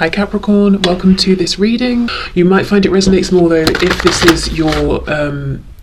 Hi Capricorn, welcome to this reading. You might find it resonates more though if this is your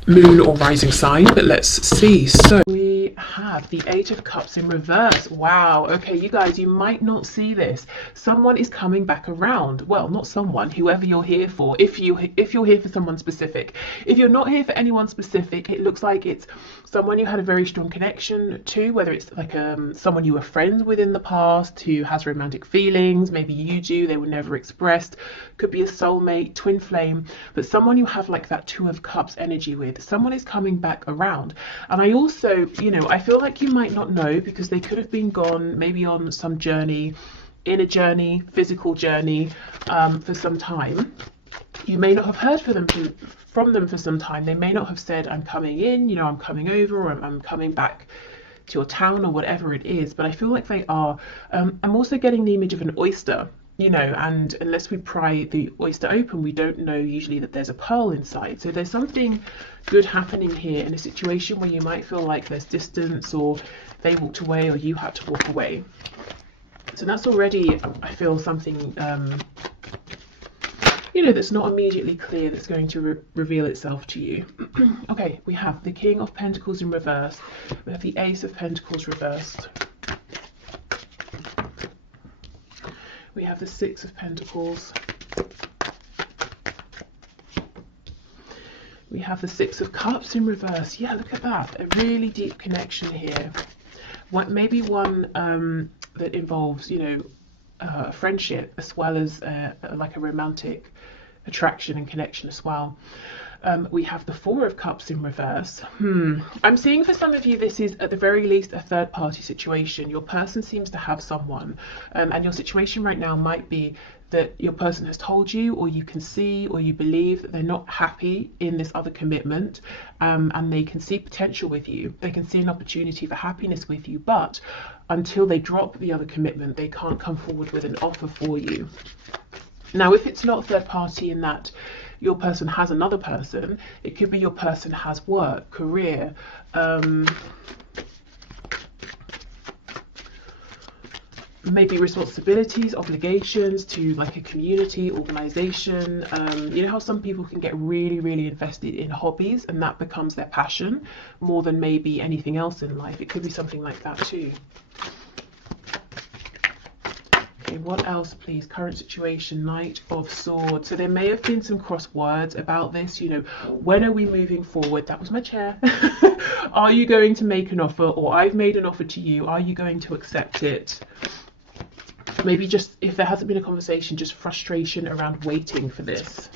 moon or rising sign, but let's see. So we have the Eight of Cups in reverse. Wow, okay, you guys, you might not see this. Someone is coming back around. Well, not someone, whoever you're here for, if you're here for someone specific. If you're not here for anyone specific, it looks like it's someone you had a very strong connection to, whether it's like someone you were friends with in the past who has romantic feelings, maybe you do, they were never expressed, could be a soulmate, twin flame, but someone you have like that Two of Cups energy with. Someone is coming back around. And I also, I feel like you might not know because they could have been gone maybe on some journey, inner journey, physical journey, for some time. You may not have heard from them for some time. They may not have said, I'm coming in, I'm coming over, or I'm coming back to your town, or whatever it is, but I feel like they are. I'm also getting the image of an oyster, and unless we pry the oyster open, we don't know usually that there's a pearl inside. So there's something good happening here in a situation where you might feel like there's distance, or they walked away, or you had to walk away. So that's already, I feel, something that's not immediately clear that's going to reveal itself to you. Okay, we have the King of Pentacles in reverse. We have the Ace of Pentacles reversed. We have the Six of Pentacles. We have the Six of Cups in reverse. Yeah, look at that. A really deep connection here. Maybe one that involves, friendship as well as like a romantic attraction and connection as well. We have the Four of Cups in reverse. I'm seeing for some of you this is at the very least a third party situation. Your person seems to have someone, and your situation right now might be that your person has told you, or you can see, or you believe that they're not happy in this other commitment, and they can see potential with you. They can see an opportunity for happiness with you, but until they drop the other commitment, they can't come forward with an offer for you. Now, if it's not third party in that your person has another person, it could be your person has work, career, maybe responsibilities, obligations to like a community, organization. You know how some people can get really, really invested in hobbies and that becomes their passion more than maybe anything else in life. It could be something like that too. Okay, what else, please? Current situation, Knight of Swords. So there may have been some cross words about this, when are we moving forward? That was my chair. Are you going to make an offer, or I've made an offer to you? Are you going to accept it? Maybe just, if there hasn't been a conversation, just frustration around waiting for this.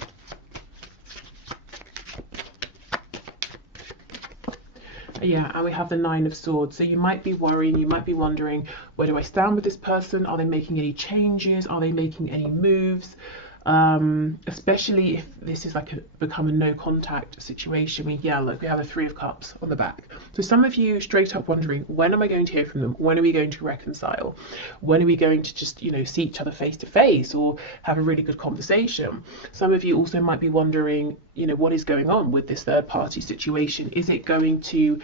Yeah, and we have the Nine of Swords. So you might be worrying, you might be wondering, where do I stand with this person? Are they making any changes? Are they making any moves? Especially if this is like become a no contact situation. Look, we have a Three of Cups on the back. So some of you straight up wondering, when am I going to hear from them? When are we going to reconcile? When are we going to just, see each other face to face or have a really good conversation? Some of you also might be wondering, what is going on with this third party situation? Is it going to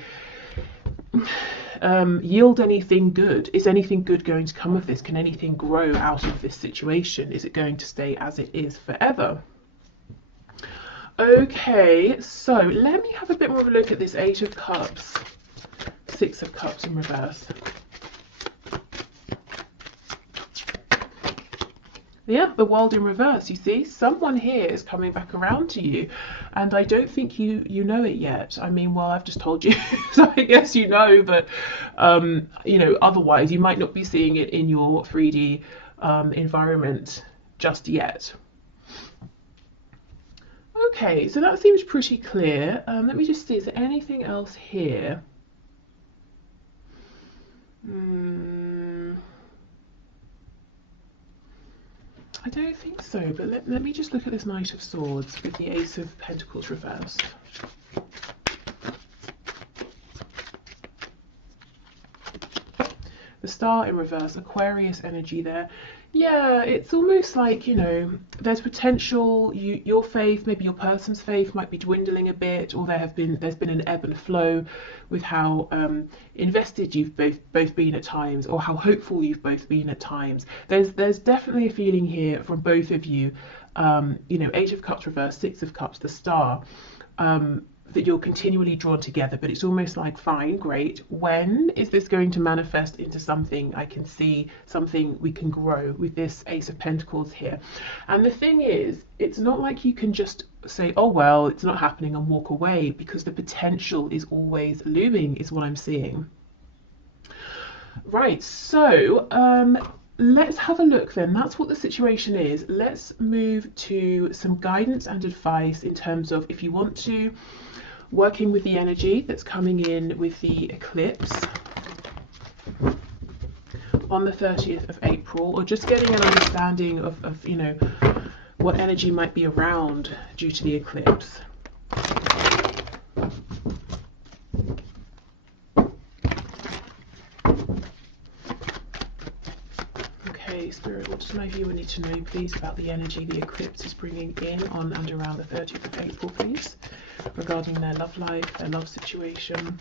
yield anything good? Is anything good going to come of this? Can anything grow out of this situation? Is it going to stay as it is forever? Okay, so let me have a bit more of a look at this Eight of Cups, Six of Cups in reverse. Yeah, the World in reverse. You see, someone here is coming back around to you, and I don't think you know it yet. I mean, well, I've just told you, so I guess you know, but otherwise you might not be seeing it in your 3D environment just yet. Okay, so that seems pretty clear. Let me just see, is there anything else here? I don't think so, but let me just look at this Knight of Swords with the Ace of Pentacles reversed. The Star in reverse, Aquarius energy there. Yeah, it's almost like, you know, there's potential, your faith, maybe your person's faith might be dwindling a bit, or there's been an ebb and flow with how invested you've both been at times, or how hopeful you've both been at times. There's definitely a feeling here from both of you, you know, Eight of Cups reversed, Six of Cups, the Star. That you're continually drawn together, but it's almost like, fine, great, when is this going to manifest into something I can see, something we can grow with this Ace of Pentacles here? And the thing is, it's not like you can just say, oh well, it's not happening, and walk away, because the potential is always looming, is what I'm seeing. Right, so let's have a look then. That's what the situation is. Let's move to some guidance and advice in terms of, if you want to, working with the energy that's coming in with the eclipse on the 30th of April, or just getting an understanding of you know, what energy might be around due to the eclipse. Spirit, what does my viewer need to know, please, about the energy the eclipse is bringing in on and around the 30th of April, please, regarding their love life, their love situation?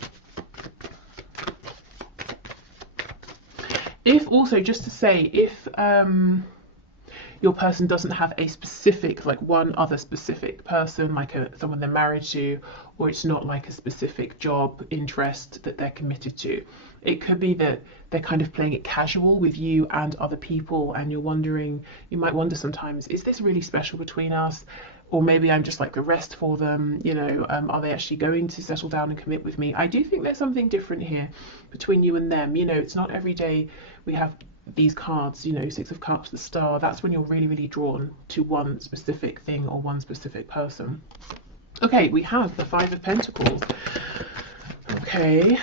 If also, just to say, if your person doesn't have a specific, like one other specific person, like someone they're married to, or it's not like a specific job interest that they're committed to, it could be that they're kind of playing it casual with you and other people, and you're wondering, you might wonder sometimes, is this really special between us? Or maybe I'm just like the rest for them, you know, are they actually going to settle down and commit with me? I do think there's something different here between you and them. You know, it's not every day we have these cards, you know, Six of Cups, the Star. That's when you're really, really drawn to one specific thing or one specific person. Okay, we have the Five of Pentacles. Okay.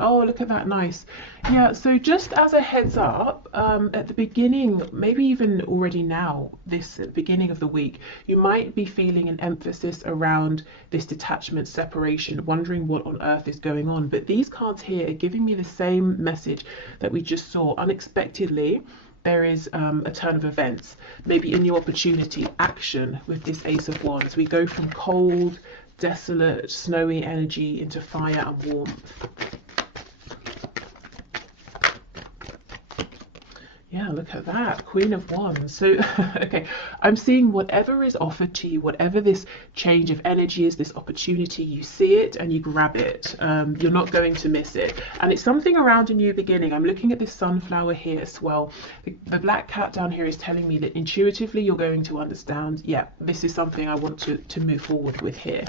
Oh, look at that, nice. Yeah, so just as a heads up, at the beginning, maybe even already now, this beginning of the week, you might be feeling an emphasis around this detachment, separation, wondering what on earth is going on. But these cards here are giving me the same message that we just saw. Unexpectedly, there is a turn of events, maybe a new opportunity, action with this Ace of Wands. We go from cold, desolate, snowy energy into fire and warmth. Yeah, look at that, Queen of Wands. So, okay, I'm seeing whatever is offered to you, whatever this change of energy is, this opportunity, you see it and you grab it. You're not going to miss it. And it's something around a new beginning. I'm looking at this sunflower here as well. The black cat down here is telling me that intuitively you're going to understand, yeah, this is something I want to move forward with here.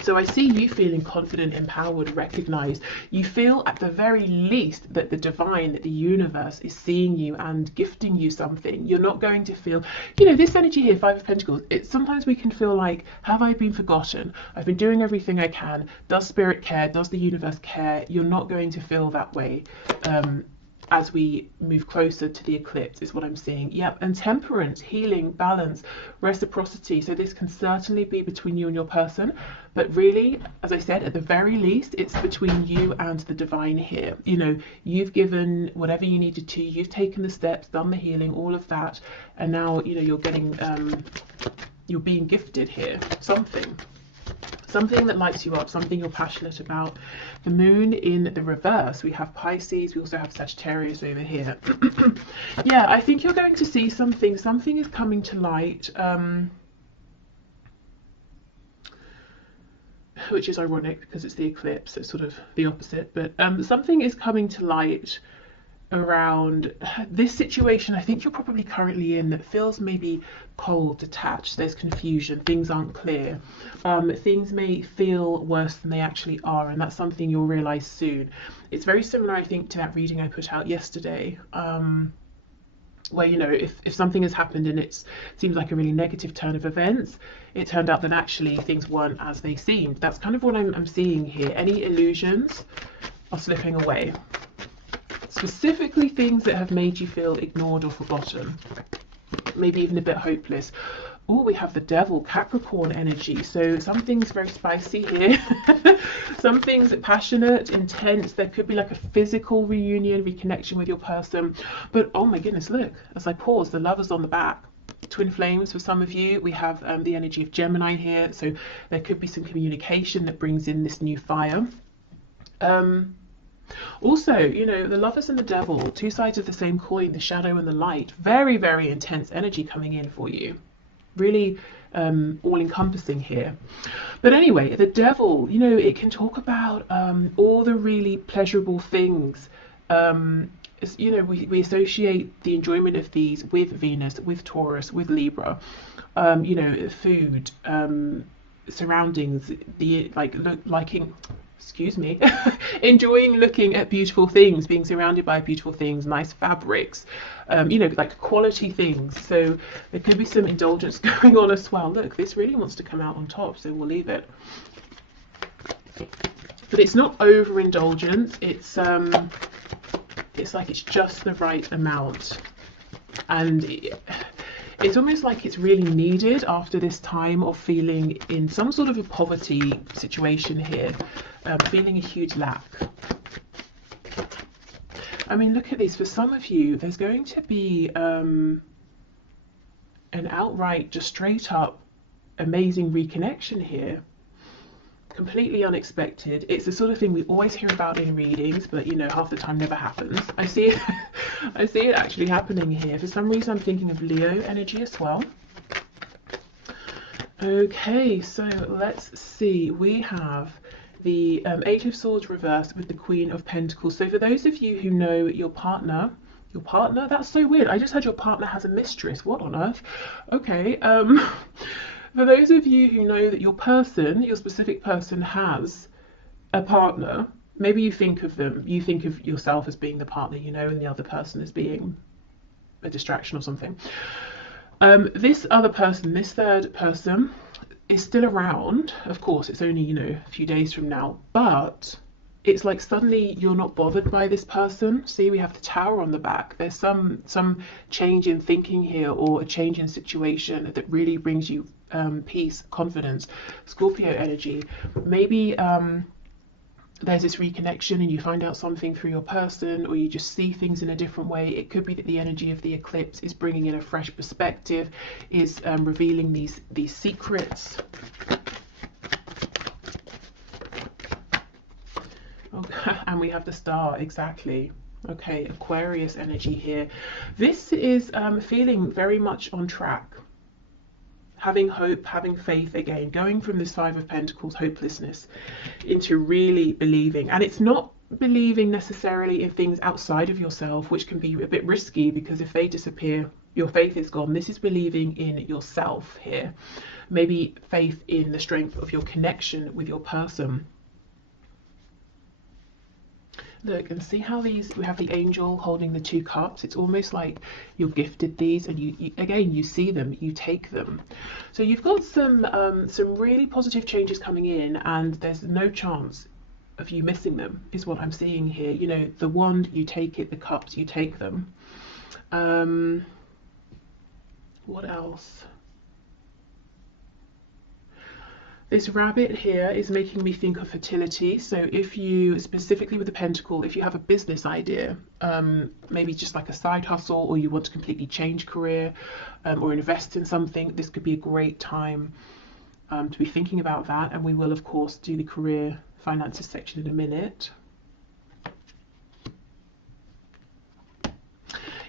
So I see you feeling confident, empowered, recognized. You feel at the very least that the divine, that the universe is seeing you and gifting you something. You're not going to feel, you know, this energy here, Five of Pentacles, sometimes we can feel like, have I been forgotten? I've been doing everything I can. Does Spirit care? Does the universe care? You're not going to feel that way. As we move closer to the eclipse is what I'm seeing. Yep, and temperance, healing, balance, reciprocity. So this can certainly be between you and your person, but really, as I said, at the very least, it's between you and the divine here. You know, you've given whatever you needed to, you've taken the steps, done the healing, all of that, and now, you know, you're getting, you're being gifted here, something that lights you up, something you're passionate about. The moon in the reverse, we have Pisces, we also have Sagittarius over here. Yeah, I think you're going to see something is coming to light, which is ironic because it's the eclipse, it's sort of the opposite, but something is coming to light around this situation I think you're probably currently in that feels maybe cold, detached, there's confusion, things aren't clear, things may feel worse than they actually are, and that's something you'll realize soon. It's very similar, I think, to that reading I put out yesterday, where, you know, if something has happened and it seems like a really negative turn of events, it turned out that actually things weren't as they seemed. That's kind of what I'm seeing here. Any illusions are slipping away. Specifically things that have made you feel ignored or forgotten, maybe even a bit hopeless. Oh, we have the devil, Capricorn energy. So something's very spicy here. Something's passionate, intense. There could be like a physical reunion, reconnection with your person. But oh my goodness, look, as I pause, the Lovers on the back. Twin flames for some of you. We have the energy of Gemini here. So there could be some communication that brings in this new fire. Also, you know, the Lovers and the devil, two sides of the same coin, the shadow and the light. Very, very intense energy coming in for you. Really all-encompassing here. But anyway, the devil, you know, it can talk about all the really pleasurable things. You know, we associate the enjoyment of these with Venus, with Taurus, with Libra. You know, food, surroundings, liking, excuse me, enjoying looking at beautiful things, being surrounded by beautiful things, nice fabrics, you know, like quality things. So there could be some indulgence going on as well. Look, this really wants to come out on top, so we'll leave it. But it's not overindulgence. It's like it's just the right amount, and it's almost like it's really needed after this time of feeling in some sort of a poverty situation here, feeling a huge lack. I mean, look at this. For some of you, there's going to be an outright, just straight up amazing reconnection here. Completely unexpected. It's the sort of thing we always hear about in readings, but you know, half the time never happens. I see it I see it actually happening here. For some reason I'm thinking of Leo energy as well. Okay, so let's see. We have the Eight of Swords reversed with the Queen of Pentacles. So for those of you who know your partner, that's so weird. I just heard your partner has a mistress. What on earth? Okay, for those of you who know that your person, your specific person, has a partner, maybe you think of them, you think of yourself as being the partner, you know, and the other person as being a distraction or something. This other person, this third person, is still around. Of course, it's only, you know, a few days from now, but it's like suddenly you're not bothered by this person. See, we have the Tower on the back. There's some change in thinking here, or a change in situation that really brings you peace, confidence. Scorpio energy. Maybe there's this reconnection and you find out something through your person, or you just see things in a different way. It could be that the energy of the eclipse is bringing in a fresh perspective, is revealing these secrets. Okay, and we have the Star, exactly. Okay, Aquarius energy here. This is feeling very much on track. Having hope, having faith again, going from this Five of Pentacles, hopelessness, into really believing. And it's not believing necessarily in things outside of yourself, which can be a bit risky, because if they disappear, your faith is gone. This is believing in yourself here. Maybe faith in the strength of your connection with your person. Look and see how these, we have the angel holding the two cups. It's almost like you're gifted these, and you again, you see them, you take them. So you've got some really positive changes coming in, and there's no chance of you missing them, is what I'm seeing here. You know, the wand, you take it, the cups, you take them. What else? This rabbit here is making me think of fertility. So if you, specifically with the pentacle, if you have a business idea, maybe just like a side hustle, or you want to completely change career, or invest in something, this could be a great time to be thinking about that. And we will, of course, do the career finances section in a minute.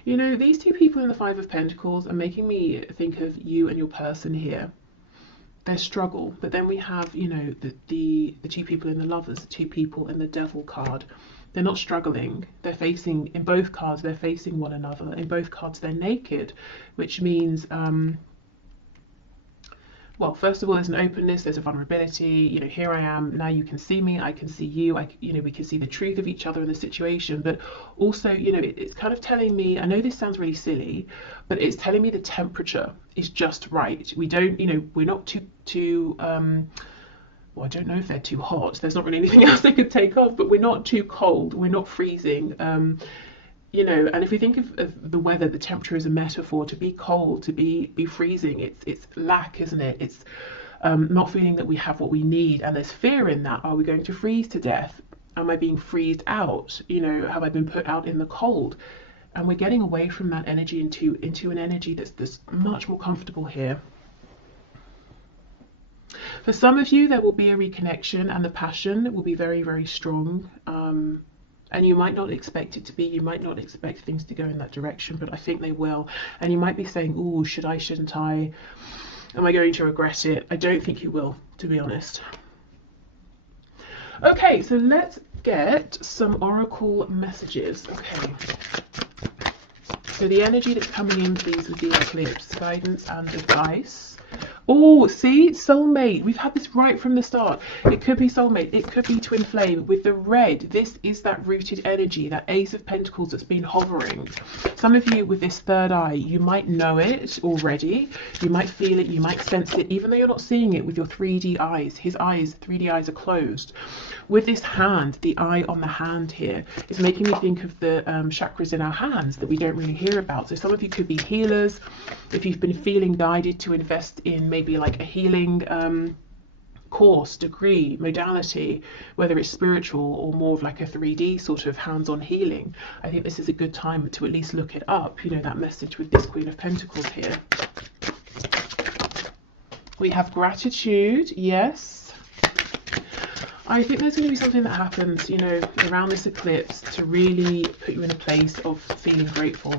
You know, these two people in the Five of Pentacles are making me think of you and your person here. Their struggle, but then we have, you know, the two people in the Lovers, the two people in the Devil card. They're not struggling. They're facing, in both cards, they're facing one another. In both cards, they're naked, which means, well, first of all, there's an openness, there's a vulnerability. You know, here I am, now you can see me, I can see you, you know, we can see the truth of each other in the situation. But also, you know, it's kind of telling me, I know this sounds really silly, but it's telling me the temperature is just right. We don't, you know, we're not too well, I don't know if they're too hot. There's not really anything else they could take off, but we're not too cold. We're not freezing. you know, and if we think of the weather, the temperature is a metaphor. To be cold, to be freezing, it's lack, isn't it? It's not feeling that we have what we need, and there's fear in that. Are we going to freeze to death? Am I being freezed out? You know, have I been put out in the cold? And we're getting away from that energy into an energy that's much more comfortable here. For some of you, there will be a reconnection, and the passion will be very, very strong. And you might not expect it to be, you might not expect things to go in that direction, but I think they will. And you might be saying, oh, should I, shouldn't I? Am I going to regret it? I don't think you will, to be honest. Okay, so let's get some oracle messages. Okay. So the energy that's coming in, please, with the eclipse, guidance and advice. Oh, see, soulmate. We've had this right from the start. It could be soulmate. It could be twin flame. With the red, this is that rooted energy, that Ace of Pentacles that's been hovering. Some of you with this third eye, you might know it already. You might feel it. You might sense it, even though you're not seeing it with your 3D eyes. His eyes, 3D eyes, are closed. With this hand, the eye on the hand here is making me think of the chakras in our hands that we don't really hear about. So some of you could be healers. If you've been feeling guided to invest in maybe like a healing course, degree, modality, whether it's spiritual or more of like a 3D sort of hands-on healing, I think this is a good time to at least look it up. You know, that message with this Queen of Pentacles here. We have gratitude, yes. I think there's going to be something that happens, you know, around this eclipse to really put you in a place of feeling grateful.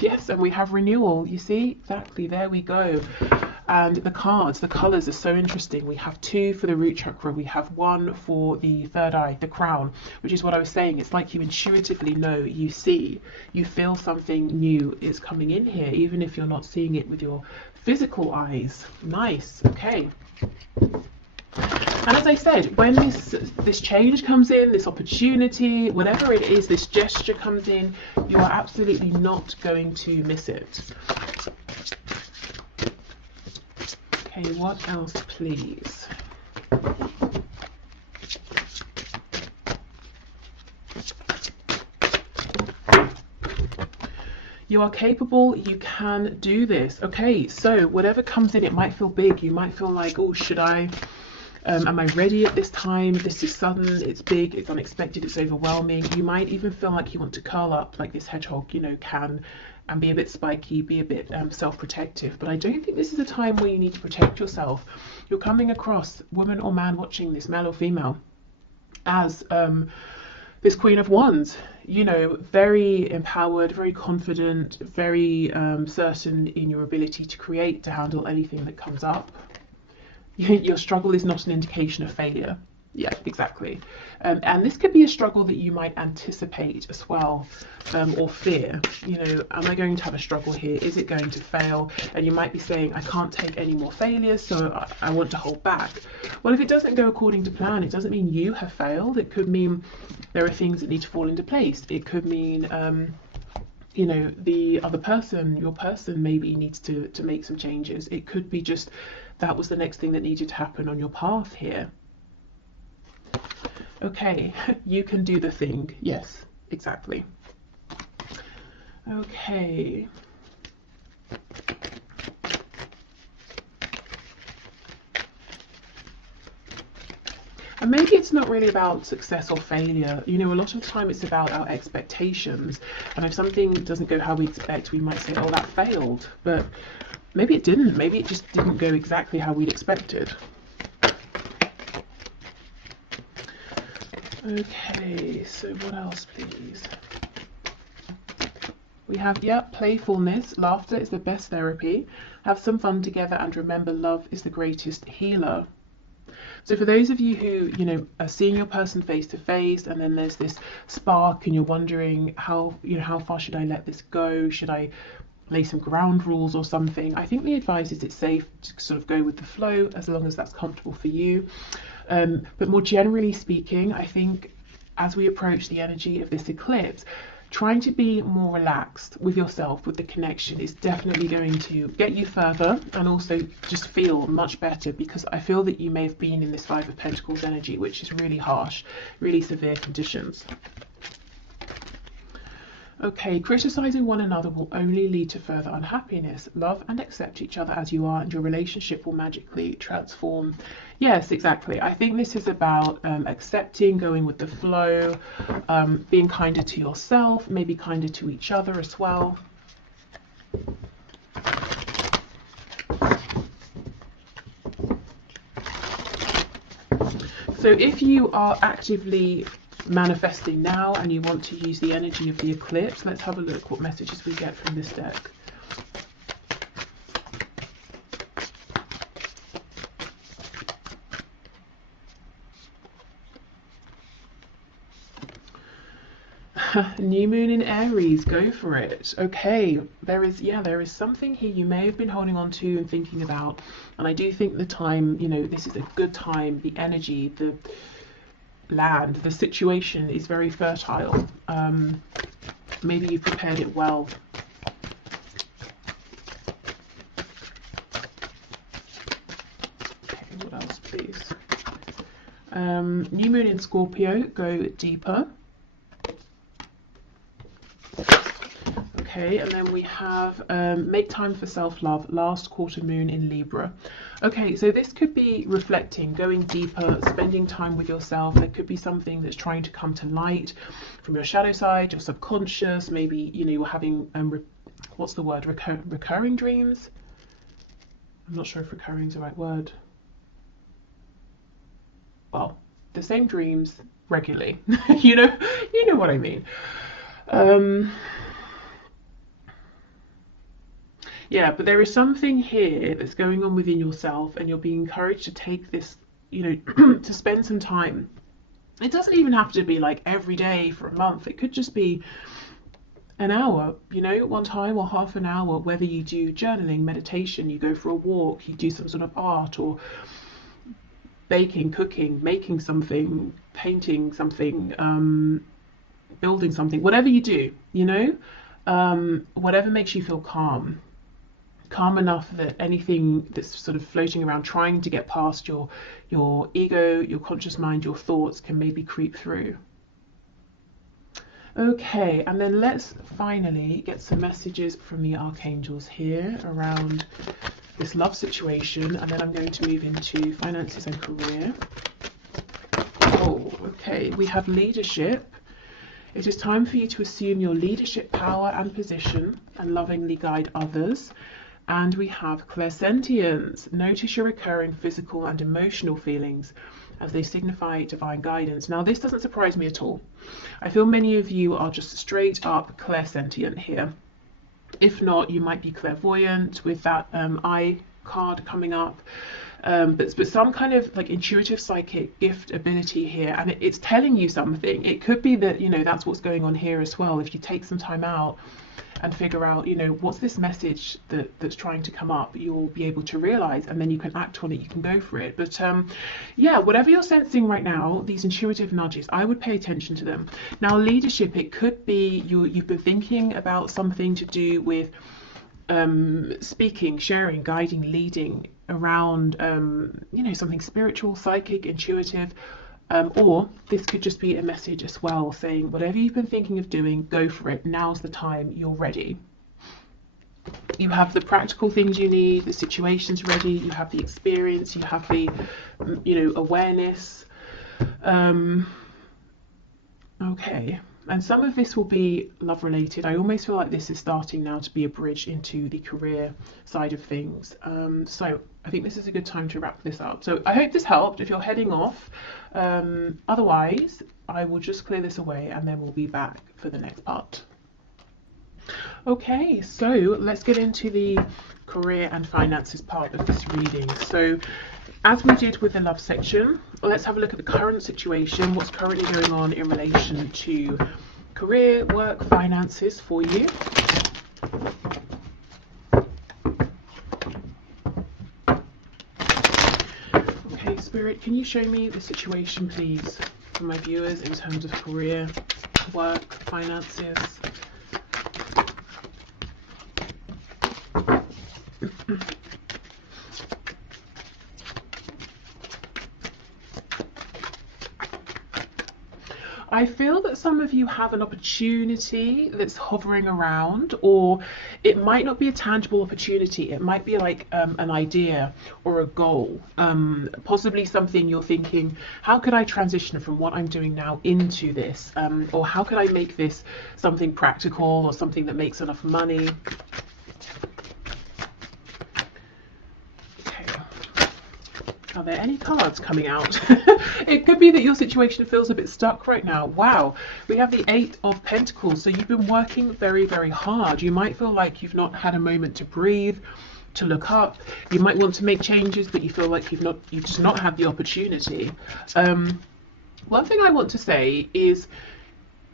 Yes, and we have renewal, you see, exactly, there we go. And the cards, the colours are so interesting. We have 2 for the root chakra, we have 1 for the third eye, the crown, which is what I was saying. It's like you intuitively know, you see, you feel something new is coming in here, even if you're not seeing it with your physical eyes. Nice, okay. And as I said, when this change comes in, this opportunity, whatever it is, this gesture comes in, you are absolutely not going to miss it. Okay, what else, please? You are capable, you can do this. Okay, so whatever comes in, it might feel big. You might feel like, oh, should I? Am I ready at this time? This is sudden, it's big, it's unexpected, it's overwhelming. You might even feel like you want to curl up like this hedgehog, you know, can, and be a bit spiky, be a bit self-protective. But I don't think this is a time where you need to protect yourself. You're coming across, woman or man watching this, male or female, as this Queen of Wands, you know, very empowered, very confident, very certain in your ability to create, to handle anything that comes up. Your struggle is not an indication of failure. Yeah, exactly. And this could be a struggle that you might anticipate as well, or fear. You know, am I going to have a struggle here? Is it going to fail? And you might be saying, I can't take any more failures, so I want to hold back. Well, if it doesn't go according to plan, it doesn't mean you have failed. It could mean there are things that need to fall into place. It could mean, you know, the other person, your person maybe needs to make some changes. It could be just that was the next thing that needed to happen on your path here. Okay, you can do the thing. Yes, exactly. Okay. And maybe it's not really about success or failure. You know, a lot of the time it's about our expectations. And if something doesn't go how we expect, we might say, oh, that failed. But maybe it didn't. Maybe it just didn't go exactly how we'd expected. Okay, so what else, please? We have, yeah, playfulness. Laughter is the best therapy. Have some fun together and remember love is the greatest healer. So for those of you who, you know, are seeing your person face to face and then there's this spark and you're wondering how, you know, how far should I let this go? Should I lay some ground rules or something? I think the advice is it's safe to sort of go with the flow as long as that's comfortable for you. But more generally speaking, I think as we approach the energy of this eclipse, trying to be more relaxed with yourself, with the connection, is definitely going to get you further and also just feel much better, because I feel that you may have been in this Five of Pentacles energy, which is really harsh, really severe conditions. Okay, criticizing one another will only lead to further unhappiness. Love and accept each other as you are, and your relationship will magically transform. Yes, exactly. I think this is about accepting, going with the flow, being kinder to yourself, maybe kinder to each other as well. So if you are actively manifesting now and you want to use the energy of the eclipse, let's have a look what messages we get from this deck. New moon in Aries, go for it. Okay, there is something here you may have been holding on to and thinking about, and I do think the time, this is a good time. The energy, the land, the situation is very fertile. Maybe you've prepared it well. Okay, what else, please? New moon in Scorpio, go deeper. Okay, and then we have make time for self-love, last quarter moon in Libra. Okay, so this could be reflecting, going deeper, spending time with yourself. There could be something that's trying to come to light from your shadow side, your subconscious. Maybe, you're having, what's the word, recurring dreams? I'm not sure if recurring is the right word. Well, the same dreams regularly. you know what I mean. Yeah, but there is something here that's going on within yourself, and you're being encouraged to take this, to spend some time. It doesn't even have to be like every day for a month. It could just be an hour, one time, or half an hour, whether you do journaling, meditation, you go for a walk, you do some sort of art, or baking, cooking, making something, painting something, building something, whatever you do, whatever makes you feel calm enough that anything that's sort of floating around trying to get past your ego, your conscious mind, your thoughts can maybe creep through. Okay, and then let's finally get some messages from the archangels here around this love situation, and then I'm going to move into finances and career. Oh, okay, we have leadership. It is time for you to assume your leadership power and position and lovingly guide others. And we have clairsentience. Notice your recurring physical and emotional feelings as they signify divine guidance. Now, this doesn't surprise me at all. I feel many of you are just straight up clairsentient here. If not, you might be clairvoyant with that eye card coming up. But some kind of like intuitive psychic gift ability here, and it's telling you something. It could be that, that's what's going on here as well. If you take some time out and figure out, what's this message that's trying to come up, you'll be able to realize, and then you can act on it, you can go for it. But yeah, whatever you're sensing right now, these intuitive nudges, I would pay attention to them. Now, leadership, it could be you've been thinking about something to do with speaking, sharing, guiding, leading around, something spiritual, psychic, intuitive. Or this could just be a message as well, saying whatever you've been thinking of doing, go for it. Now's the time, you're ready. You have the practical things you need, the situation's ready, you have the experience, you have the, awareness. Okay, and some of this will be love related. I almost feel like this is starting now to be a bridge into the career side of things. So I think this is a good time to wrap this up. So I hope this helped if you're heading off. Otherwise, I will just clear this away and then we'll be back for the next part. Okay, so let's get into the career and finances part of this reading. So as we did with the love section, let's have a look at the current situation, what's currently going on in relation to career, work, finances for you. Okay, Spirit, can you show me the situation, please, for my viewers in terms of career, work, finances. I feel that some of you have an opportunity that's hovering around, or it might not be a tangible opportunity. It might be like an idea or a goal, possibly something you're thinking, how could I transition from what I'm doing now into this? Or how could I make this something practical or something that makes enough money? Are there any cards coming out? It could be that your situation feels a bit stuck right now. Wow, we have the 8 of Pentacles. So you've been working very, very hard. You might feel like you've not had a moment to breathe, to look up. You might want to make changes, but you feel like you've just not had the opportunity. One thing I want to say is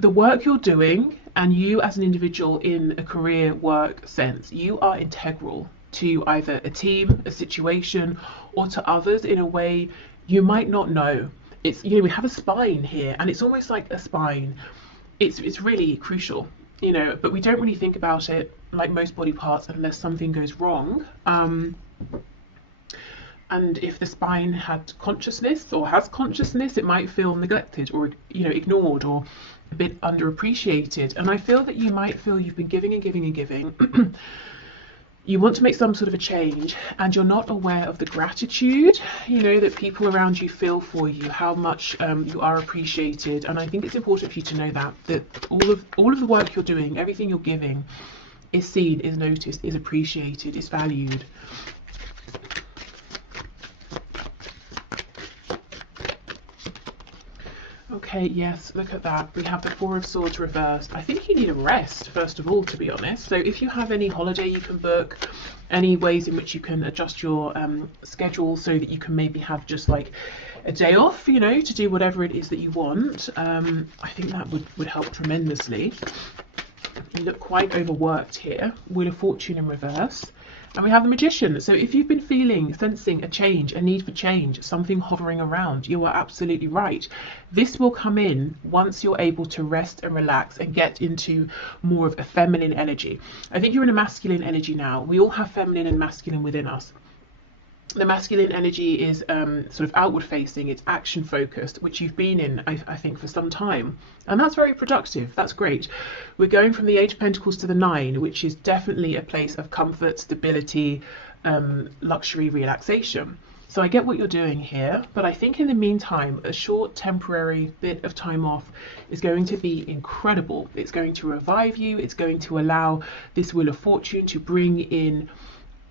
the work you're doing, and you as an individual in a career work sense, you are integral to either a team, a situation, or to others in a way you might not know. It's, you know, we have a spine here, and it's almost like a spine. It's really crucial, you know, but we don't really think about it like most body parts unless something goes wrong. And if the spine had consciousness or has consciousness, it might feel neglected or, you know, ignored or a bit underappreciated. And I feel that you might feel you've been giving and giving and giving. You want to make some sort of a change, and you're not aware of the gratitude, you know, that people around you feel for you, how much you are appreciated. And I think it's important for you to know that all of the work you're doing, everything you're giving, is seen, is noticed, is appreciated, is valued. Okay, yes, look at that. We have the 4 of Swords reversed. I think you need a rest, first of all, to be honest. So if you have any holiday you can book, any ways in which you can adjust your schedule so that you can maybe have just like a day off, you know, to do whatever it is that you want, I think that would help tremendously. You look quite overworked here. Wheel of Fortune in reverse. And we have the Magician. So if you've been sensing a change, a need for change, something hovering around, you are absolutely right. This will come in once you're able to rest and relax and get into more of a feminine energy. I think you're in a masculine energy now. We all have feminine and masculine within us. The masculine energy is sort of outward facing, it's action focused, which you've been in, I think, for some time. And that's very productive, that's great. We're going from the 8 of Pentacles to the 9, which is definitely a place of comfort, stability, luxury, relaxation. So I get what you're doing here, but I think in the meantime, a short temporary bit of time off is going to be incredible. It's going to revive you, it's going to allow this Wheel of Fortune to bring in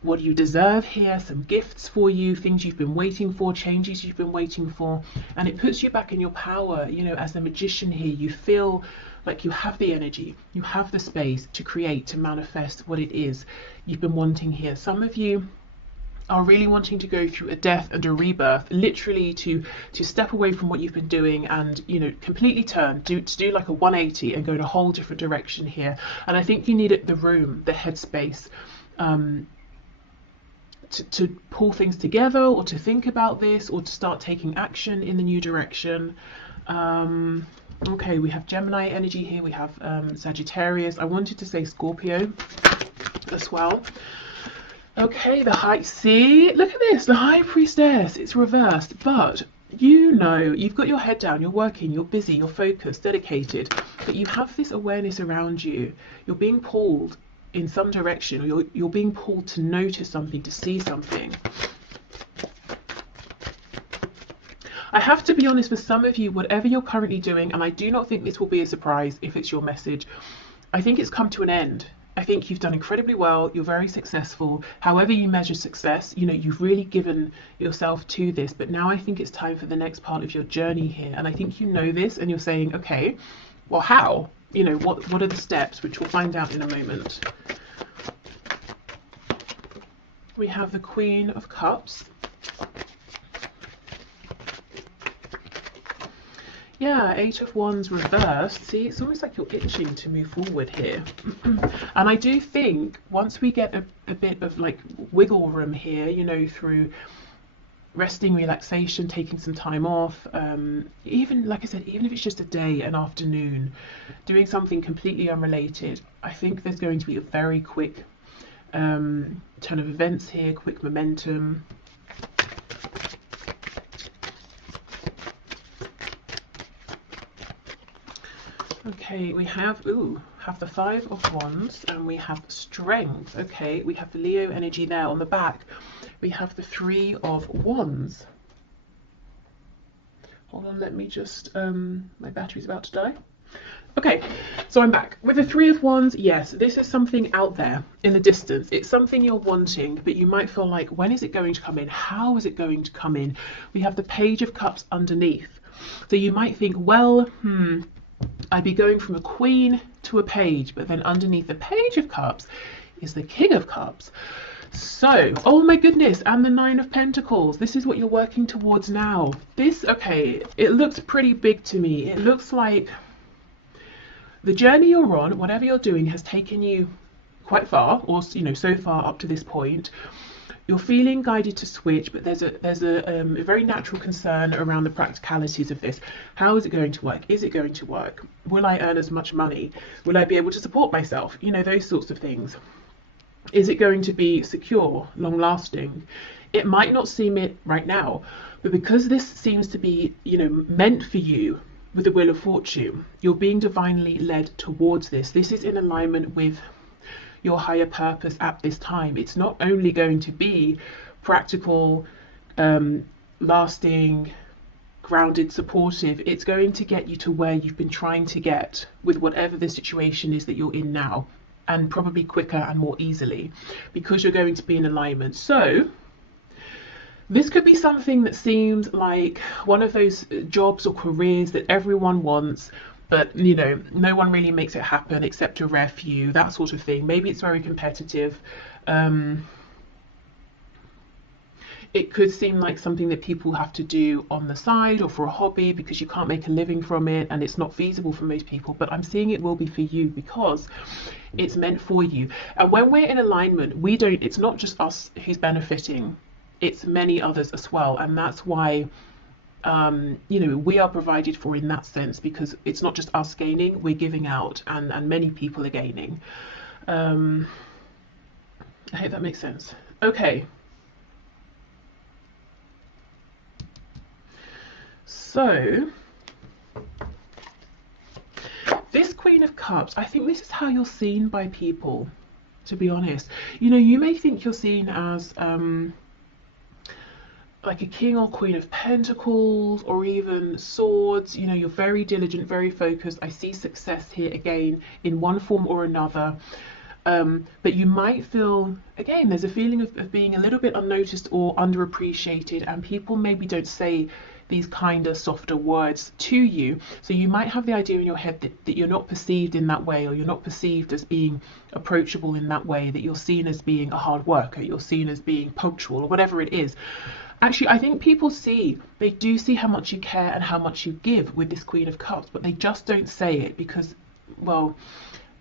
what you deserve here, some gifts for you, things you've been waiting for, changes you've been waiting for, and it puts you back in your power. You know, as the Magician here, you feel like you have the energy, you have the space to create, to manifest what it is you've been wanting here. Some of you are really wanting to go through a death and a rebirth, literally to step away from what you've been doing and, you know, completely turn, to do like a 180 and go in a whole different direction here. And I think you need the room, the headspace, to pull things together, or to think about this, or to start taking action in the new direction. Okay, we have Gemini energy here, we have Sagittarius. I wanted to say Scorpio as well. Okay, the High, see, look at this, the High Priestess, it's reversed, but you know, you've got your head down, you're working, you're busy, you're focused, dedicated, but you have this awareness around you. You're being pulled in some direction, or you're being pulled to notice something, to see something. I have to be honest, for some of you, whatever you're currently doing, and I do not think this will be a surprise if it's your message, I think it's come to an end. I think you've done incredibly well, you're very successful. However you measure success, you know, you've really given yourself to this, but now I think it's time for the next part of your journey here. And I think you know this, and you're saying, okay, well, how? You know, what are the steps, which we'll find out in a moment. We have the Queen of Cups. Yeah, 8 of Wands reversed. See, it's almost like you're itching to move forward here. And I do think once we get a bit of like wiggle room here, you know, through resting, relaxation, taking some time off, even like I said, even if it's just a day, an afternoon, doing something completely unrelated. I think there's going to be a very quick turn of events here, quick momentum. Okay, we have the Five of Wands, and we have Strength. Okay, we have the Leo energy there on the back. We have the Three of Wands. Hold on, let me just, my battery's about to die. Okay, so I'm back. With the Three of Wands, yes, this is something out there in the distance. It's something you're wanting, but you might feel like, when is it going to come in? How is it going to come in? We have the Page of Cups underneath. So you might think, well, I'd be going from a Queen to a Page, but then underneath the Page of Cups is the King of Cups. So, oh my goodness, and the Nine of Pentacles. This is what you're working towards now. This, okay, it looks pretty big to me. It looks like the journey you're on, whatever you're doing, has taken you quite far, or so far up to this point. You're feeling guided to switch, but there's a very natural concern around the practicalities of this. How is it going to work? Is it going to work? Will I earn as much money? Will I be able to support myself? Those sorts of things. Is it going to be secure, long lasting? It might not seem it right now, but because this seems to be, meant for you with the Wheel of Fortune, you're being divinely led towards this. This is in alignment with your higher purpose at this time. It's not only going to be practical, lasting, grounded, supportive. It's going to get you to where you've been trying to get with whatever the situation is that you're in now, and probably quicker and more easily, because you're going to be in alignment. So this could be something that seems like one of those jobs or careers that everyone wants, but no one really makes it happen except a rare few, that sort of thing. Maybe it's very competitive. It could seem like something that people have to do on the side or for a hobby, because you can't make a living from it and it's not feasible for most people. But I'm seeing it will be for you, because it's meant for you. And when we're in alignment, it's not just us who's benefiting, it's many others as well. And that's why we are provided for in that sense, because it's not just us gaining, we're giving out, and many people are gaining. I hope that makes sense. Okay. So this Queen of Cups, I think this is how you're seen by people, to be honest. You may think you're seen as like a King or Queen of Pentacles, or even Swords. You're very diligent, very focused. I see success here again in one form or another. But you might feel, again, there's a feeling of being a little bit unnoticed or underappreciated, and people maybe don't say these kinder, softer words to you. So you might have the idea in your head that you're not perceived in that way, or you're not perceived as being approachable in that way, that you're seen as being a hard worker, you're seen as being punctual, or whatever it is. Actually, I think people they do see how much you care and how much you give with this Queen of Cups, but they just don't say it because, well,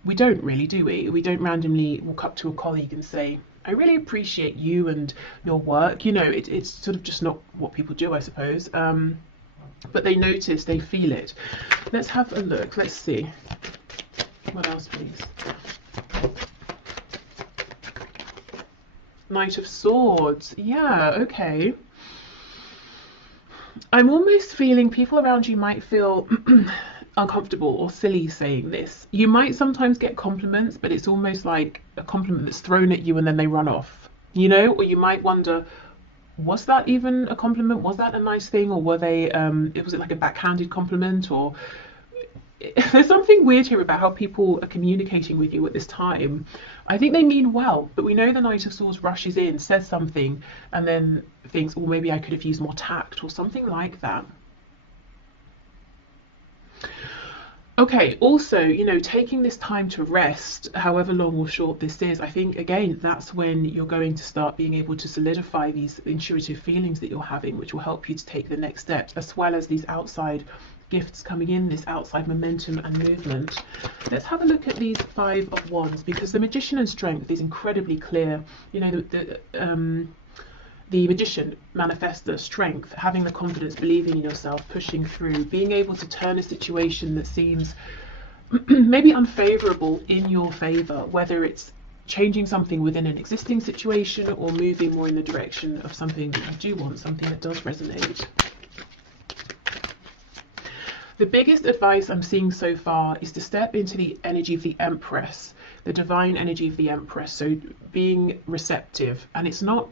we don't really, do we? We don't randomly walk up to a colleague and say, I really appreciate you and your work. It's sort of just not what people do, I suppose. But they notice, they feel it. Let's have a look. Let's see. What else, please? Knight of Swords. Yeah, okay. I'm almost feeling people around you might feel uncomfortable or silly saying this. You might sometimes get compliments, but it's almost like a compliment that's thrown at you and then they run off, or you might wonder, was that even a compliment? Was that a nice thing? Or was it like a backhanded compliment? Or there's something weird here about how people are communicating with you at this time. I think they mean well, but we know the Knight of Swords rushes in, says something, and then thinks, oh, maybe I could have used more tact or something like that. Okay, also, taking this time to rest, however long or short this is, I think, again, that's when you're going to start being able to solidify these intuitive feelings that you're having, which will help you to take the next steps, as well as these outside gifts coming in, this outside momentum and movement. Let's have a look at these Five of Wands, because the Magician and Strength is incredibly clear. The Magician, manifestor, strength, having the confidence, believing in yourself, pushing through, being able to turn a situation that seems maybe unfavorable in your favor, whether it's changing something within an existing situation or moving more in the direction of something that you do want, something that does resonate. The biggest advice I'm seeing so far is to step into the energy of the Empress, the divine energy of the Empress. So being receptive, and it's not,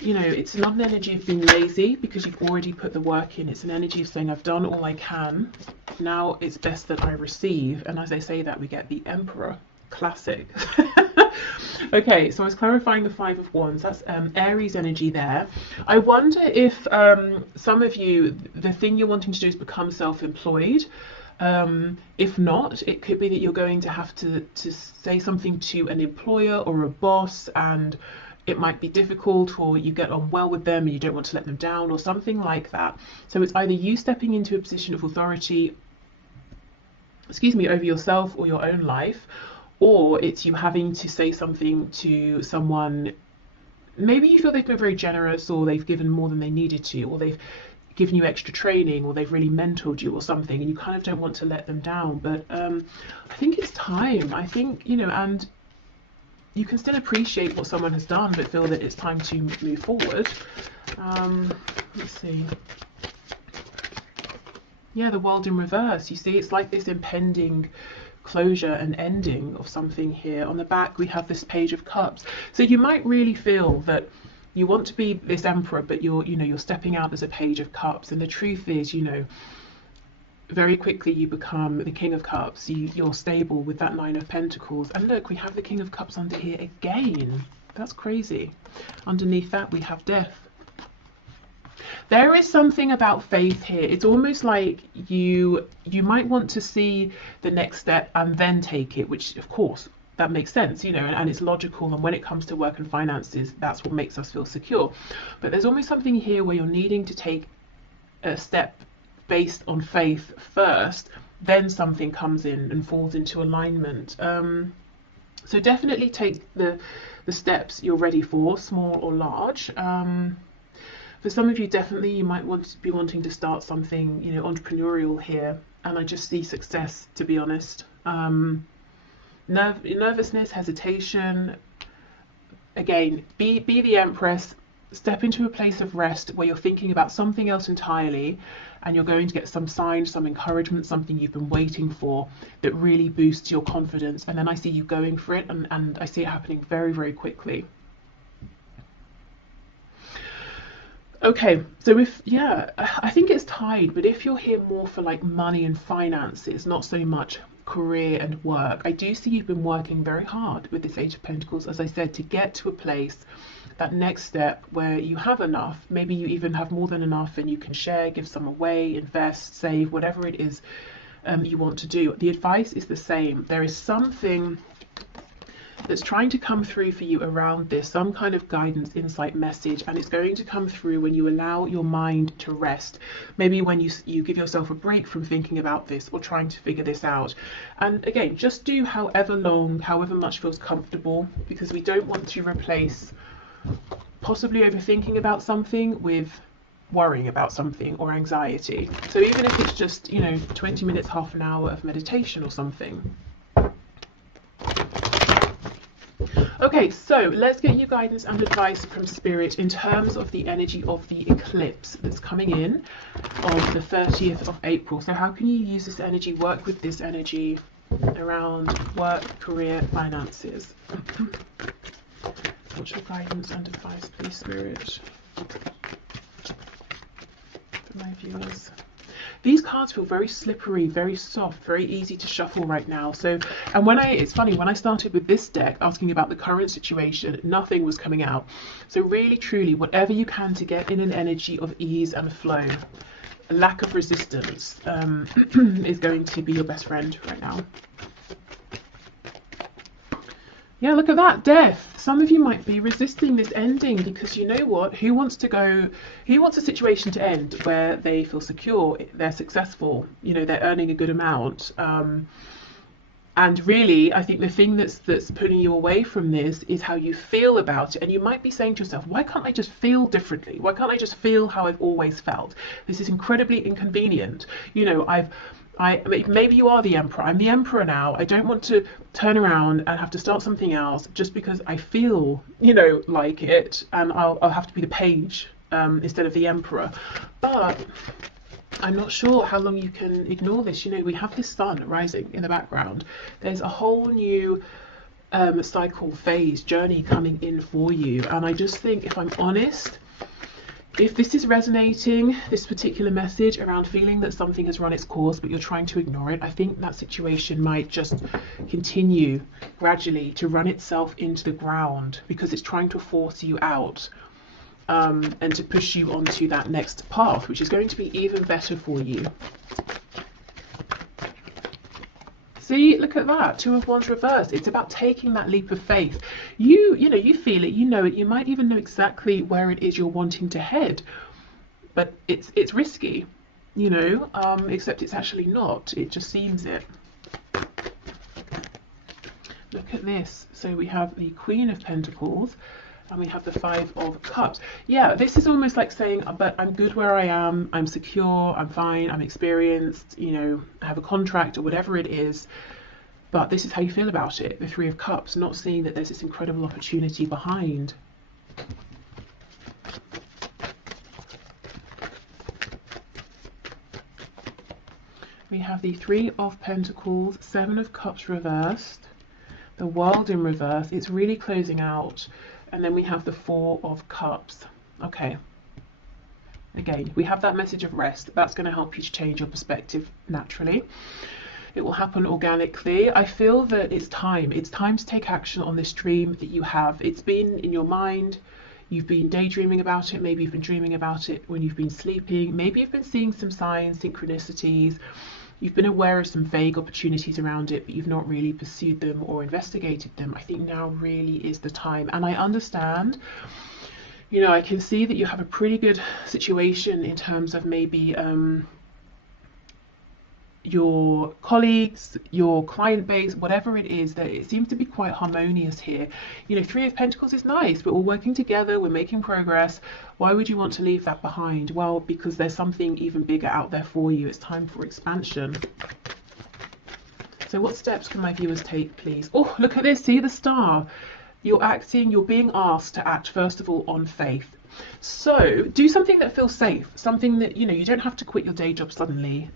you know, it's not an energy of being lazy because you've already put the work in. It's an energy of saying, I've done all I can. Now it's best that I receive. And as I say that, we get the Emperor. Classic. Okay, so I was clarifying the Five of Wands. That's Aries energy there. I wonder if some of you, the thing you're wanting to do is become self-employed. If not, it could be that you're going to have to say something to an employer or a boss, and it might be difficult, or you get on well with them and you don't want to let them down, or something like that. So it's either you stepping into a position of authority, over yourself or your own life, or it's you having to say something to someone. Maybe you feel they've been very generous, or they've given more than they needed to, or they've given you extra training, or they've really mentored you or something, and you kind of don't want to let them down. But I think it's time. I think, you know, and you can still appreciate what someone has done, but feel that it's time to move forward. Let's see. Yeah, the World in reverse. You see, it's like this impending closure and ending of something here. On the back, we have this Page of Cups. So you might really feel that you want to be this Emperor, but you're stepping out as a Page of Cups. And the truth is, you know, very quickly you become the King of Cups. You're stable with that Nine of Pentacles. And look, we have the King of Cups under here again. That's crazy. Underneath that, we have Death. There is something about faith here. It's almost like you might want to see the next step and then take it, which of course that makes sense, you know, and it's logical. And when it comes to work and finances, that's what makes us feel secure. But there's almost something here where you're needing to take a step based on faith first, then something comes in and falls into alignment. So definitely take the steps you're ready for, small or large. For some of you, definitely you might be wanting to start something, you know, entrepreneurial here. And I just see success, to be honest. Nervousness, hesitation. Again, be the Empress. Step into a place of rest where you're thinking about something else entirely, and you're going to get some sign, some encouragement, something you've been waiting for that really boosts your confidence. And then I see you going for it, and I see it happening very, very quickly. Okay, so I think it's tied, but if you're here more for like money and finances, not so much career and work, I do see you've been working very hard with this Eight of Pentacles, as I said, to get to a place, that next step where you have enough. Maybe you even have more than enough and you can share, give some away, invest, save, whatever it is you want to do. The advice is the same. There is something that's trying to come through for you around this, some kind of guidance, insight, message, and it's going to come through when you allow your mind to rest. Maybe when you give yourself a break from thinking about this or trying to figure this out. And again, just do however long, however much feels comfortable, because we don't want to replace possibly overthinking about something with worrying about something or anxiety. So even if it's just, you know, 20 minutes, half an hour of meditation or something. Okay, so let's get you guidance and advice from Spirit in terms of the energy of the eclipse that's coming in on the 30th of April. So how can you use this energy, work with this energy around work, career, finances? What's your guidance and advice, please, Spirit, for my viewers? These cards feel very slippery, very soft, very easy to shuffle right now. So, and it's funny, when I started with this deck asking about the current situation, nothing was coming out. So really, truly, whatever you can to get in an energy of ease and flow, a lack of resistance is going to be your best friend right now. Yeah, look at that, Death. Some of you might be resisting this ending because you know what? Who wants a situation to end where they feel secure, they're successful, you know, they're earning a good amount, And really, I think the thing that's pulling you away from this is how you feel about it. And you might be saying to yourself, why can't I just feel differently? Why can't I just feel how I've always felt? This is incredibly inconvenient. You know, maybe you are the emperor. I'm the emperor now. I don't want to turn around and have to start something else just because I feel, you know, like it, and I'll have to be the page instead of the emperor. But I'm not sure how long you can ignore this. You know, we have this sun rising in the background. There's a whole new cycle, phase, journey coming in for you. And I just think, if I'm honest, if this is resonating, this particular message around feeling that something has run its course, but you're trying to ignore it, I think that situation might just continue gradually to run itself into the ground because it's trying to force you out. And to push you onto that next path, which is going to be even better for you. See, look at that, Two of Wands reversed. It's about taking that leap of faith. You know, you feel it, you know it, you might even know exactly where it is you're wanting to head, but it's risky, you know, except it's actually not. It just seems it. Look at this. So we have the Queen of Pentacles, and we have the Five of Cups. Yeah, this is almost like saying, but I'm good where I am, I'm secure, I'm fine, I'm experienced, you know, I have a contract or whatever it is, but this is how you feel about it, the Three of Cups, not seeing that there's this incredible opportunity behind. We have the Three of Pentacles, Seven of Cups reversed, the World in reverse. It's really closing out. And then we have the Four of Cups. Okay. Again, we have that message of rest. That's going to help you to change your perspective naturally. It will happen organically. I feel that it's time. It's time to take action on this dream that you have. It's been in your mind. You've been daydreaming about it. Maybe you've been dreaming about it when you've been sleeping. Maybe you've been seeing some signs, synchronicities. You've been aware of some vague opportunities around it, but you've not really pursued them or investigated them. I think now really is the time. And I understand, you know, I can see that you have a pretty good situation in terms of maybe your colleagues, your client base, whatever it is, that it seems to be quite harmonious here. You know, Three of Pentacles is nice, but we're working together, we're making progress. Why would you want to leave that behind? Well, because there's something even bigger out there for you. It's time for expansion. So what steps can my viewers take, please? Oh, look at this, see the star. You're being asked to act, first of all, on faith. So do something that feels safe, something that, you know, you don't have to quit your day job suddenly,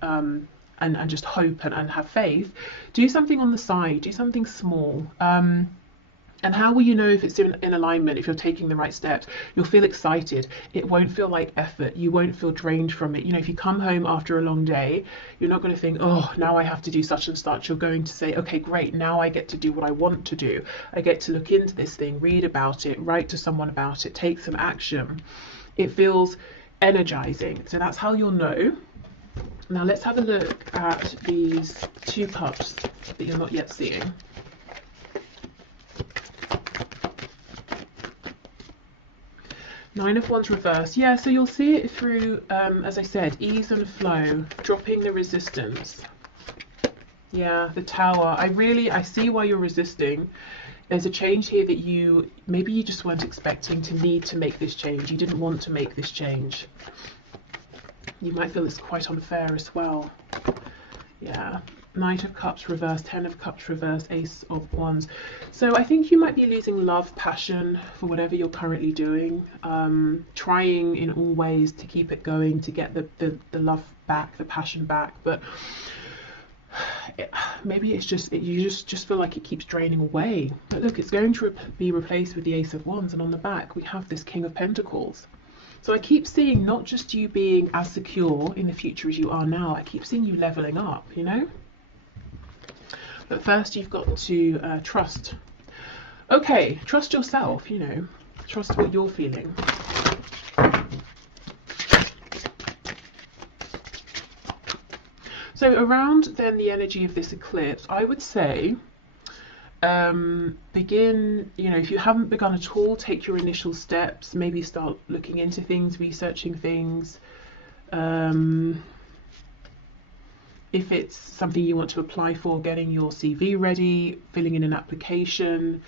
and just hope and have faith. Do something on the side, do something small. And how will you know if it's in alignment, if you're taking the right steps? You'll feel excited. It won't feel like effort. You won't feel drained from it. You know, if you come home after a long day, you're not going to think, oh, now I have to do such and such. You're going to say, okay, great, now I get to do what I want to do. I get to look into this thing, read about it, write to someone about it, take some action. It feels energizing. So that's how you'll know. Now let's have a look at these two cups that you're not yet seeing. Nine of Wands reversed. Yeah, so you'll see it through, as I said, ease and flow, dropping the resistance. Yeah, the Tower. I see why you're resisting. There's a change here that maybe you just weren't expecting to need to make this change. You didn't want to make this change. You might feel it's quite unfair as well. Yeah. Knight of Cups reversed, Ten of Cups reversed, Ace of Wands. So I think you might be losing love, passion for whatever you're currently doing. Trying in all ways to keep it going, to get the love back, the passion back. But maybe it's just, you just feel like it keeps draining away. But look, it's going to be replaced with the Ace of Wands. And on the back, we have this King of Pentacles. So I keep seeing not just you being as secure in the future as you are now, I keep seeing you leveling up, you know? But first you've got to trust. Okay, trust yourself, you know, trust what you're feeling. So around then the energy of this eclipse, I would say, begin, you know, if you haven't begun at all, take your initial steps, maybe start looking into things, researching things. if it's something you want to apply for, getting your CV ready, filling in an application.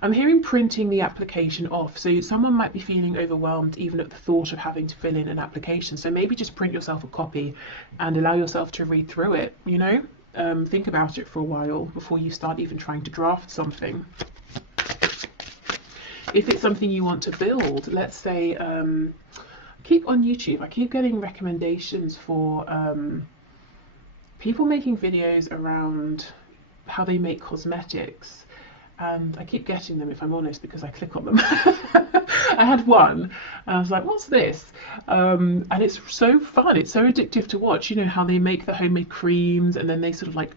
I'm hearing printing the application off. So someone might be feeling overwhelmed even at the thought of having to fill in an application. So maybe just print yourself a copy and allow yourself to read through it, you know? Think about it for a while before you start even trying to draft something. If it's something you want to build, let's say, keep on YouTube, I keep getting recommendations for people making videos around how they make cosmetics. And I keep getting them, if I'm honest, because I click on them. I had one, and I was like, what's this? And it's so fun. It's so addictive to watch, you know, how they make the homemade creams, and then they sort of like,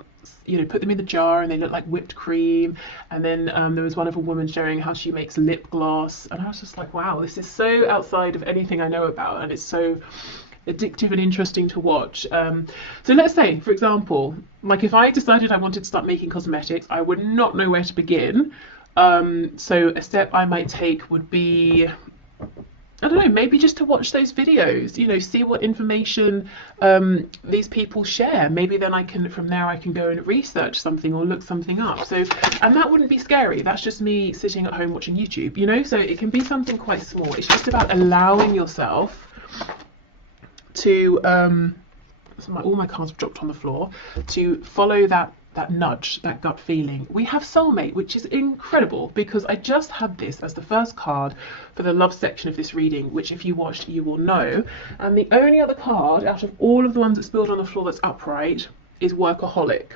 you know, put them in the jar and they look like whipped cream. And then there was one of a woman showing how she makes lip gloss. And I was just like, wow, this is so outside of anything I know about. And it's so addictive and interesting to watch. So let's say, for example, like if I decided I wanted to start making cosmetics, I would not know where to begin. So a step I might take would be, I don't know, maybe just to watch those videos, you know, see what information these people share. Maybe then I can, from there, I can go and research something or look something up. So, and that wouldn't be scary. That's just me sitting at home watching YouTube, you know, so it can be something quite small. It's just about allowing yourself to, all my cards have dropped on the floor, to follow that nudge, that gut feeling. We have soulmate, which is incredible because I just had this as the first card for the love section of this reading, which if you watched, you will know. And the only other card out of all of the ones that spilled on the floor that's upright is workaholic.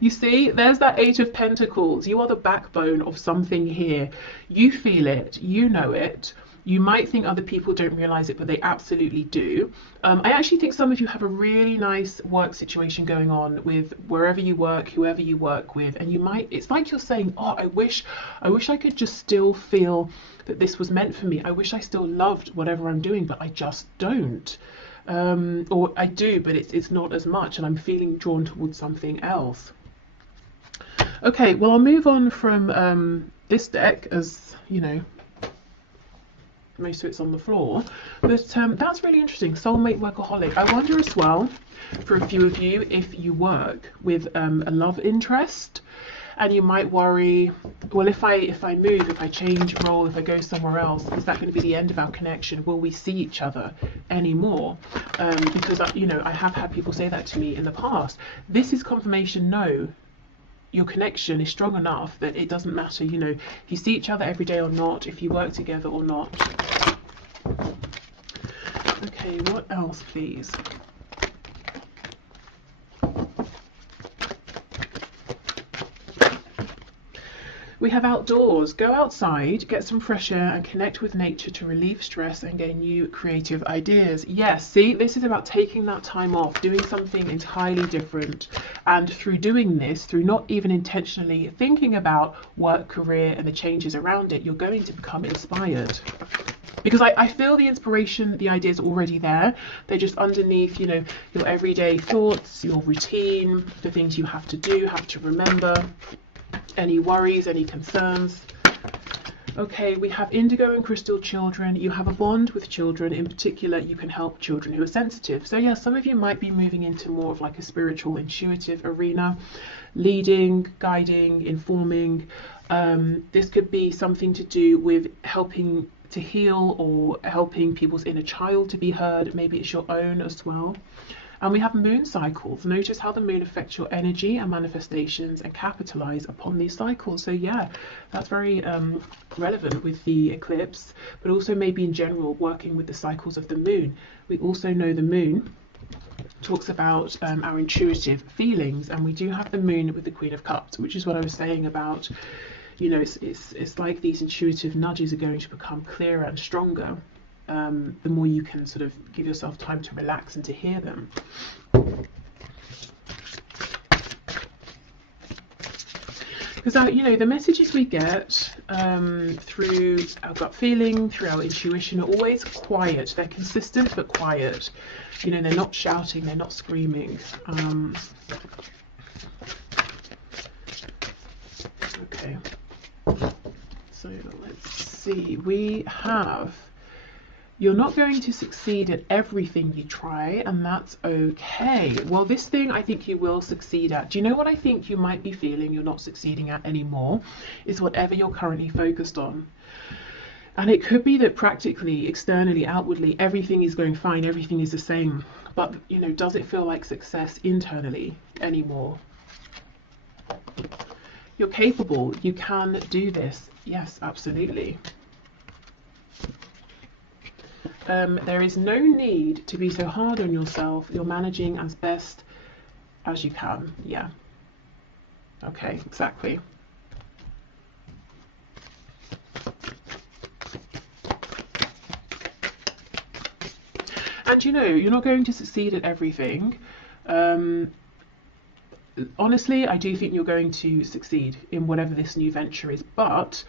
You see, there's that Eight of Pentacles. You are the backbone of something here. You feel it, you know it. You might think other people don't realize it, but they absolutely do. I actually think some of you have a really nice work situation going on with wherever you work, whoever you work with, and you might, it's like you're saying, oh, I wish I could just still feel that this was meant for me. I wish I still loved whatever I'm doing, but I just don't. Or I do, but it's not as much, and I'm feeling drawn towards something else. Okay, well, I'll move on from this deck, as you know, most of it's on the floor, but that's really interesting. Soulmate, workaholic. I wonder as well, for a few of you, if you work with a love interest, and you might worry, well, if I move, if I change role, if I go somewhere else, is that going to be the end of our connection? Will we see each other anymore? Because you know, I have had people say that to me in the past. This is confirmation. No, your connection is strong enough that it doesn't matter, you know, if you see each other every day or not, if you work together or not. Okay, what else, please? We have outdoors. Go outside, get some fresh air and connect with nature to relieve stress and gain new creative ideas. Yes, see, this is about taking that time off, doing something entirely different. And through doing this, through not even intentionally thinking about work, career and the changes around it, you're going to become inspired. Because I feel the inspiration, the ideas are already there. They're just underneath, you know, your everyday thoughts, your routine, the things you have to do, have to remember. Any worries, any concerns. Okay, we have indigo and crystal children. You have a bond with children. In particular, you can help children who are sensitive. So yeah, some of you might be moving into more of like a spiritual, intuitive arena, leading, guiding, informing. This could be something to do with helping to heal or helping people's inner child to be heard. Maybe it's your own as well. And we have moon cycles. Notice how the moon affects your energy and manifestations and capitalize upon these cycles. So yeah, that's very relevant with the eclipse, but also maybe in general working with the cycles of the moon. We also know the moon talks about our intuitive feelings, and we do have the moon with the Queen of Cups, which is what I was saying about, you know, it's like these intuitive nudges are going to become clearer and stronger. The more you can sort of give yourself time to relax and to hear them. Because you know, the messages we get through our gut feeling, through our intuition, are always quiet. They're consistent but quiet. You know, they're not shouting, they're not screaming. Okay, so let's see. We have You're not going to succeed at everything you try, and that's okay. Well, this thing I think you will succeed at. Do you know what I think you might be feeling you're not succeeding at anymore? Is whatever you're currently focused on. And it could be that practically, externally, outwardly, everything is going fine, everything is the same. But, you know, does it feel like success internally anymore? You're capable. You can do this. Yes, absolutely. There is no need to be so hard on yourself. You're managing as best as you can. Yeah. Okay, exactly. And you know, you're not going to succeed at everything. Honestly, I do think you're going to succeed in whatever this new venture is. But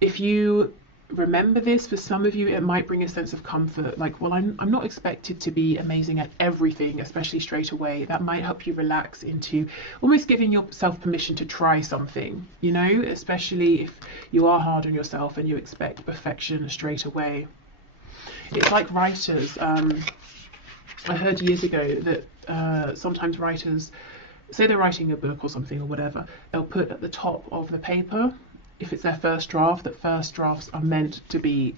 if you remember this, for some of you it might bring a sense of comfort, like, well, I'm not expected to be amazing at everything, especially straight away. That might help you relax into almost giving yourself permission to try something, you know, especially if you are hard on yourself and you expect perfection straight away. It's like writers. I heard years ago that sometimes writers, say they're writing a book or something or whatever, they'll put at the top of the paper, if it's their first draft, that first drafts are meant to be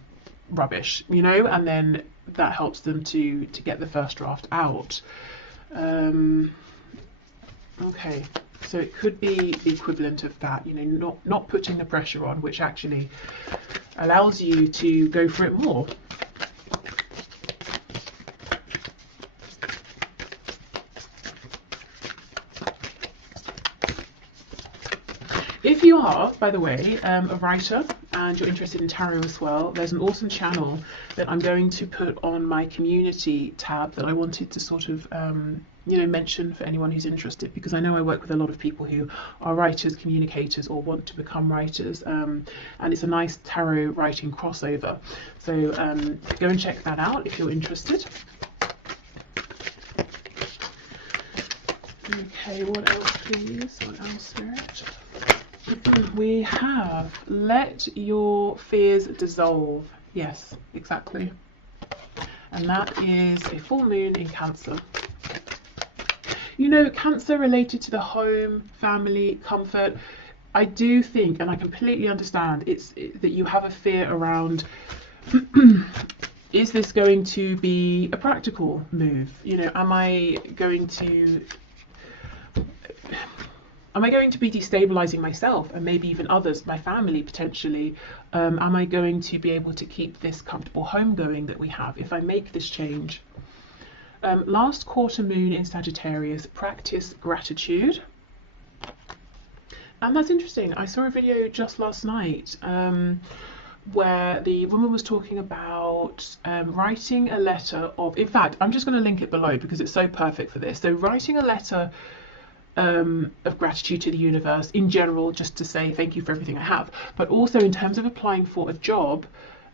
rubbish, you know, and then that helps them to get the first draft out. Okay, so it could be the equivalent of that, you know, not putting the pressure on, which actually allows you to go for it more. If you are, by the way, a writer and you're interested in tarot as well, there's an awesome channel that I'm going to put on my community tab that I wanted to sort of, you know, mention for anyone who's interested, because I know I work with a lot of people who are writers, communicators, or want to become writers, and it's a nice tarot writing crossover. So go and check that out if you're interested. Okay, what else, please? What else, Spirit? We have let your fears dissolve. Yes, exactly. And that is a full moon in Cancer. You know, Cancer related to the home, family, comfort. I do think, and I completely understand, that you have a fear around, is this going to be a practical move? You know, am I going to be destabilizing myself and maybe even others, my family potentially? Am I going to be able to keep this comfortable home going that we have if I make this change? Last quarter moon in Sagittarius, practice gratitude. And that's interesting. I saw a video just last night where the woman was talking about writing a letter of, in fact, I'm just going to link it below because it's so perfect for this. So writing a letter of gratitude to the universe in general, just to say thank you for everything I have, but also in terms of applying for a job,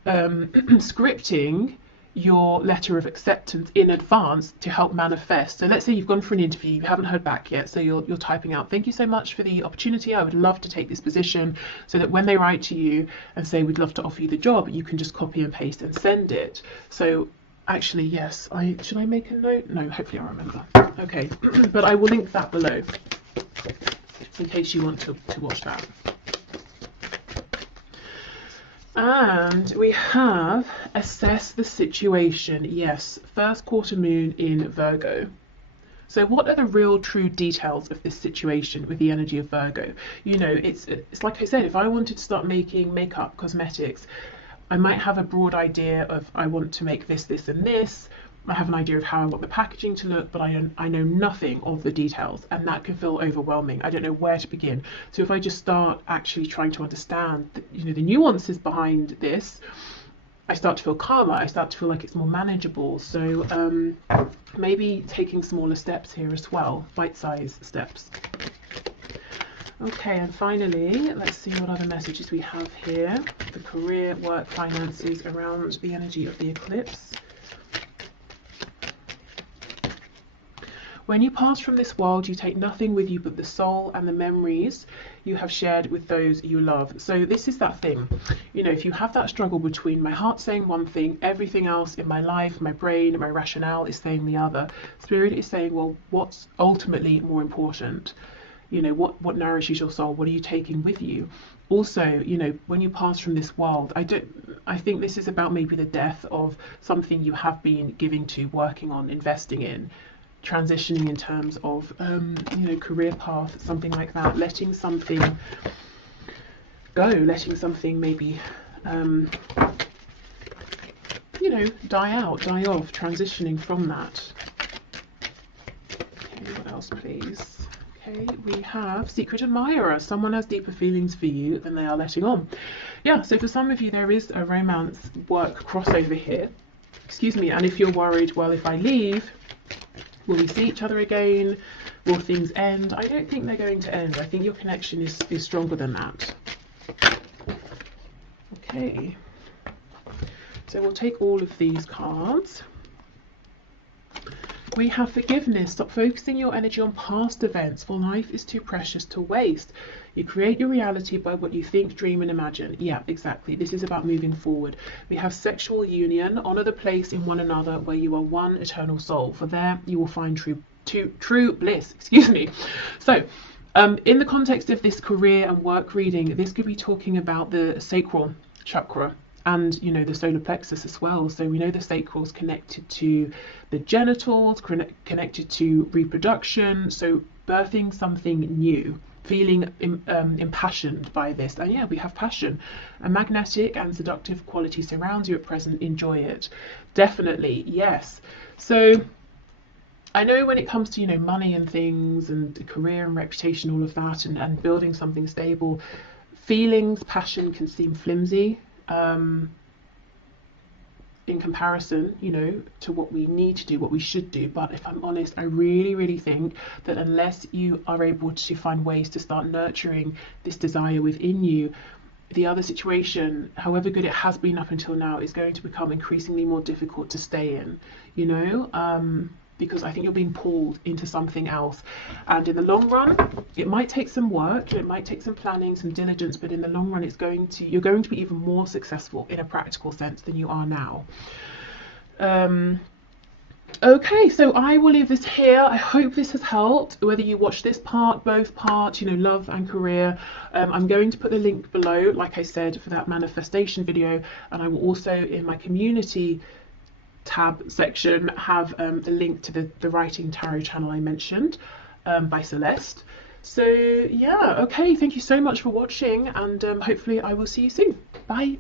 scripting your letter of acceptance in advance to help manifest. So let's say you've gone for an interview, you haven't heard back yet, so you're typing out, thank you so much for the opportunity, I would love to take this position, so that when they write to you and say we'd love to offer you the job, you can just copy and paste and send it. So actually, yes, should I make a note? No, hopefully I remember. Okay, but I will link that below in case you want to watch that. And we have assess the situation. Yes, first quarter moon in Virgo. So what are the real true details of this situation with the energy of Virgo? You know, it's like I said, if I wanted to start making makeup, cosmetics, I might have a broad idea of I want to make this, this and this. I have an idea of how I want the packaging to look, but I know nothing of the details, and that can feel overwhelming. I don't know where to begin. So if I just start actually trying to understand the nuances behind this, I start to feel calmer, I start to feel like it's more manageable. So maybe taking smaller steps here as well, bite-sized steps. Okay, and finally, let's see what other messages we have here. The career, work, finances around the energy of the eclipse. When you pass from this world, you take nothing with you but the soul and the memories you have shared with those you love. So this is that thing, you know, if you have that struggle between my heart saying one thing, everything else in my life, my brain, my rationale is saying the other. Spirit is saying, well, what's ultimately more important? You know, what nourishes your soul? What are you taking with you? Also, you know, when you pass from this world, I think this is about maybe the death of something you have been giving to, working on, investing in, transitioning in terms of, you know, career path, something like that, letting something go, letting something maybe, you know, die out, die off, transitioning from that. Okay, what else, please? Okay, we have Secret Admirer. Someone has deeper feelings for you than they are letting on. Yeah, so for some of you, there is a romance work crossover here. Excuse me, and if you're worried, well, if I leave, will we see each other again? Will things end? I don't think they're going to end. I think your connection is stronger than that. Okay. So we'll take all of these cards. We have Forgiveness. Stop focusing your energy on past events, for life is too precious to waste. You create your reality by what you think, dream and imagine. Yeah, exactly. This is about moving forward. We have Sexual Union. Honor the place in one another where you are one eternal soul. For there you will find true bliss. Excuse me. So in the context of this career and work reading, this could be talking about the sacral chakra and, you know, the solar plexus as well. So we know the sacral is connected to the genitals, connected to reproduction, so birthing something new, feeling impassioned by this. And yeah, we have passion. A magnetic and seductive quality surrounds you at present. Enjoy it. Definitely, yes. So I know when it comes to, you know, money and things and career and reputation, all of that, and building something stable, feelings, passion can seem flimsy in comparison, you know, to what we need to do, what we should do. But if I'm honest, I really think that unless you are able to find ways to start nurturing this desire within you, the other situation, however good it has been up until now, is going to become increasingly more difficult to stay in, you know, because I think you're being pulled into something else. And in the long run, it might take some work, it might take some planning, some diligence, but in the long run, you're going to be even more successful in a practical sense than you are now. Okay, so I will leave this here. I hope this has helped, whether you watch this part, both parts, you know, love and career. I'm going to put the link below, like I said, for that manifestation video, and I will also, in my community tab section, have the link to the Writing Tarot channel I mentioned by Celeste. So yeah, okay, thank you so much for watching, and hopefully I will see you soon. Bye.